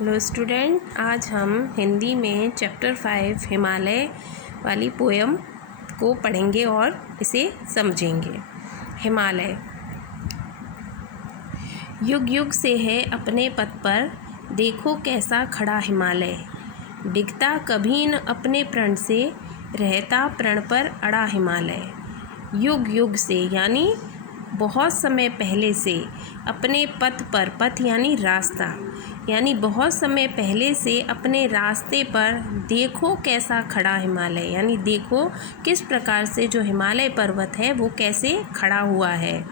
Hello student, आज हम हिंदी में चैप्टर 5 हिमालय वाली पोयम को पढ़ेंगे और इसे समझेंगे। हिमालय। युग युग से है अपने पथ पर, देखो कैसा खड़ा हिमालय। डिगता कभी न अपने प्रण से, रहता प्रण पर अड़ा हिमालय। युग युग से यानी बहुत समय पहले से, अपने पथ पर, पथ यानी रास्ता, यानी बहुत समय पहले से अपने रास्ते पर देखो कैसा खड़ा हिमालय, यानी देखो किस प्रकार से जो हिमालय पर्वत है वो कैसे खड़ा हुआ है।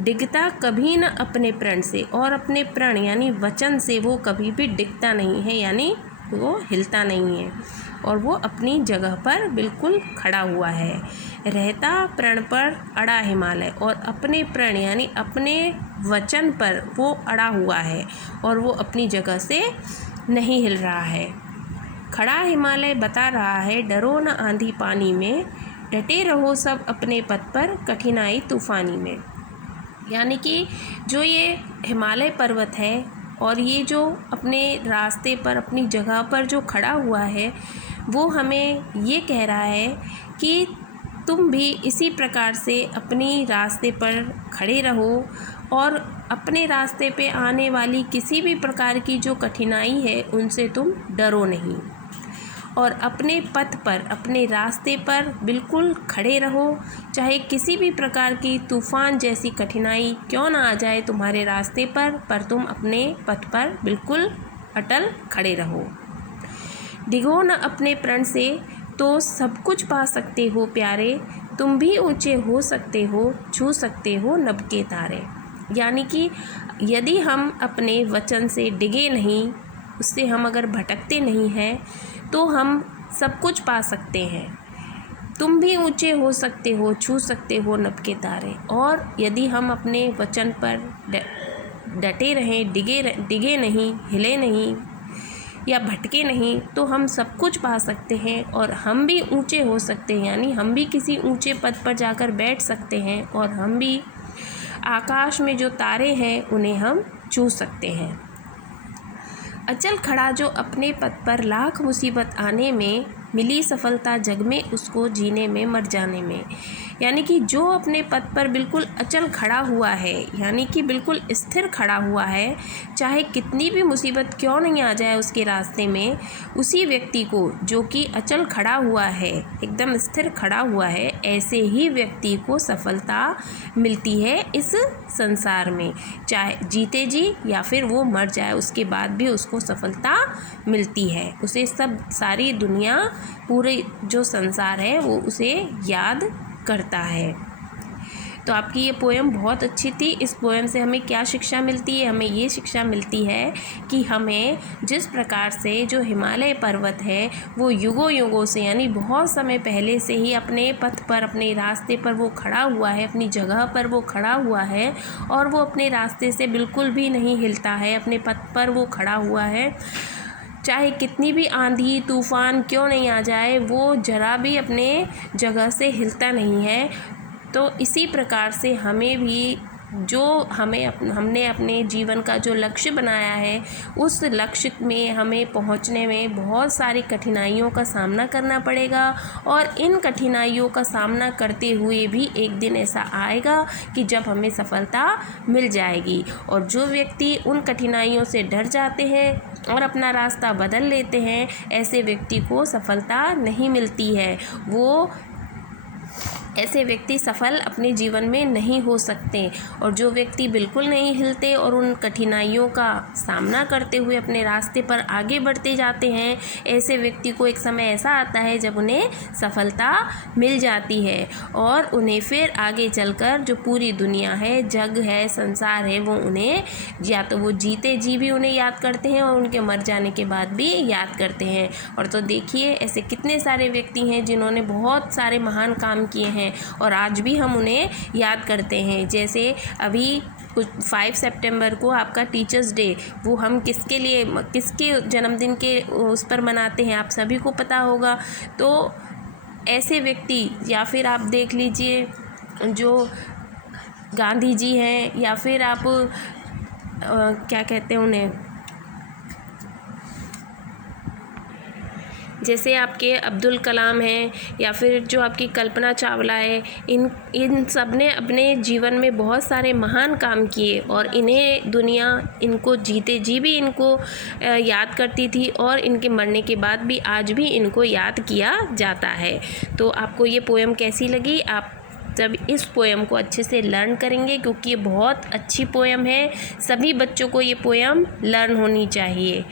डिगता कभी न अपने प्रण से, और अपने प्रण यानी वचन से वो कभी भी डिगता नहीं है, यानी वो हिलता नहीं है और वो अपनी जगह पर बिल्कुल खड़ा हुआ है। रहता प्रण पर अड़ा हिमालय, और अपने प्रण यानी अपने वचन पर वो अड़ा हुआ है और वो अपनी जगह से नहीं हिल रहा है। खड़ा हिमालय बता रहा है, डरो न आंधी पानी में, डटे रहो सब अपने पथ पर, कठिनाई तूफानी में। यानी कि जो ये हिमालय पर्वत है और ये जो अपने रास्ते पर, अपनी जगह पर जो खड़ा हुआ है, वो हमें ये कह रहा है कि तुम भी इसी प्रकार से अपनी रास्ते पर खड़े रहो और अपने रास्ते पे आने वाली किसी भी प्रकार की जो कठिनाई है उनसे तुम डरो नहीं, और अपने पथ पर, अपने रास्ते पर बिल्कुल खड़े रहो। चाहे किसी भी प्रकार की तूफ़ान जैसी कठिनाई क्यों ना आ जाए तुम्हारे रास्ते पर तुम अपने पथ पर बिल्कुल अटल खड़े रहो। डिगो न अपने प्रण से, तो सब कुछ पा सकते हो प्यारे, तुम भी ऊंचे हो सकते हो, छू सकते हो नभ के तारे। यानी कि यदि हम अपने वचन से डिगे नहीं, उससे हम अगर भटकते नहीं हैं, तो हम सब कुछ पा सकते हैं। तुम भी ऊंचे हो सकते हो, छू सकते हो नभ के तारे। और यदि हम अपने वचन पर डटे रहें, डिगे नहीं, हिले नहीं या भटके नहीं, तो हम सब कुछ पा सकते हैं और हम भी ऊंचे हो सकते हैं, यानी हम भी किसी ऊंचे पद पर जाकर बैठ सकते हैं और हम भी आकाश में जो तारे हैं उन्हें हम छू सकते हैं। अचल खड़ा जो अपने पथ पर, लाख मुसीबत आने में, मिली सफलता जग में उसको जीने में मर जाने में। यानी कि जो अपने पथ पर बिल्कुल अचल खड़ा हुआ है, यानी कि बिल्कुल स्थिर खड़ा हुआ है, चाहे कितनी भी मुसीबत क्यों नहीं आ जाए उसके रास्ते में, उसी व्यक्ति को जो कि अचल खड़ा हुआ है, एकदम स्थिर खड़ा हुआ है, ऐसे ही व्यक्ति को सफलता मिलती है इस संसार में। चाहे जीते जी या फिर वो मर जाए, उसके बाद भी उसको सफलता मिलती है। उसे सब सारी दुनिया, पूरे जो संसार है वो उसे याद करता है। तो आपकी ये पोएम बहुत अच्छी थी। इस पोएम से हमें क्या शिक्षा मिलती है? हमें ये शिक्षा मिलती है कि हमें जिस प्रकार से जो हिमालय पर्वत है वो युगों युगों से, यानी बहुत समय पहले से ही अपने पथ पर, अपने रास्ते पर वो खड़ा हुआ है, अपनी जगह पर वो खड़ा हुआ है और वो अपने रास्ते से बिल्कुल भी नहीं हिलता है, अपने पथ पर वो खड़ा हुआ है। चाहे कितनी भी आंधी तूफ़ान क्यों नहीं आ जाए, वो जरा भी अपने जगह से हिलता नहीं है। तो इसी प्रकार से हमें भी जो हमने अपने जीवन का जो लक्ष्य बनाया है, उस लक्ष्य में हमें पहुंचने में बहुत सारी कठिनाइयों का सामना करना पड़ेगा, और इन कठिनाइयों का सामना करते हुए भी एक दिन ऐसा आएगा कि जब हमें सफलता मिल जाएगी। और जो व्यक्ति उन कठिनाइयों से डर जाते हैं और अपना रास्ता बदल लेते हैं, ऐसे व्यक्ति को सफलता नहीं मिलती है। वो ऐसे व्यक्ति सफल अपने जीवन में नहीं हो सकते। और जो व्यक्ति बिल्कुल नहीं हिलते और उन कठिनाइयों का सामना करते हुए अपने रास्ते पर आगे बढ़ते जाते हैं, ऐसे व्यक्ति को एक समय ऐसा आता है जब उन्हें सफलता मिल जाती है और उन्हें फिर आगे चलकर जो पूरी दुनिया है, जग है, संसार है, वो उन्हें या तो वो जीते जी भी उन्हें याद करते हैं और उनके मर जाने के बाद भी याद करते हैं। और तो देखिए ऐसे कितने सारे व्यक्ति हैं जिन्होंने बहुत सारे महान काम किए हैं और आज भी हम उन्हें याद करते हैं। जैसे अभी कुछ 5 सितंबर को आपका टीचर्स डे, वो हम किसके लिए, किसके जन्मदिन के उस पर मनाते हैं, आप सभी को पता होगा। तो ऐसे व्यक्ति, या फिर आप देख लीजिए जो गांधी जी हैं, या फिर आप क्या कहते हैं उन्हें, जैसे आपके अब्दुल कलाम हैं या फिर जो आपकी कल्पना चावला है, इन सब ने अपने जीवन में बहुत सारे महान काम किए और इन्हें दुनिया इनको जीते जी भी इनको याद करती थी और इनके मरने के बाद भी आज भी इनको याद किया जाता है। तो आपको ये पोएम कैसी लगी? आप जब इस पोएम को अच्छे से लर्न करेंगे, क्योंकि ये बहुत अच्छी पोएम है, सभी बच्चों को ये पोएम लर्न होनी चाहिए।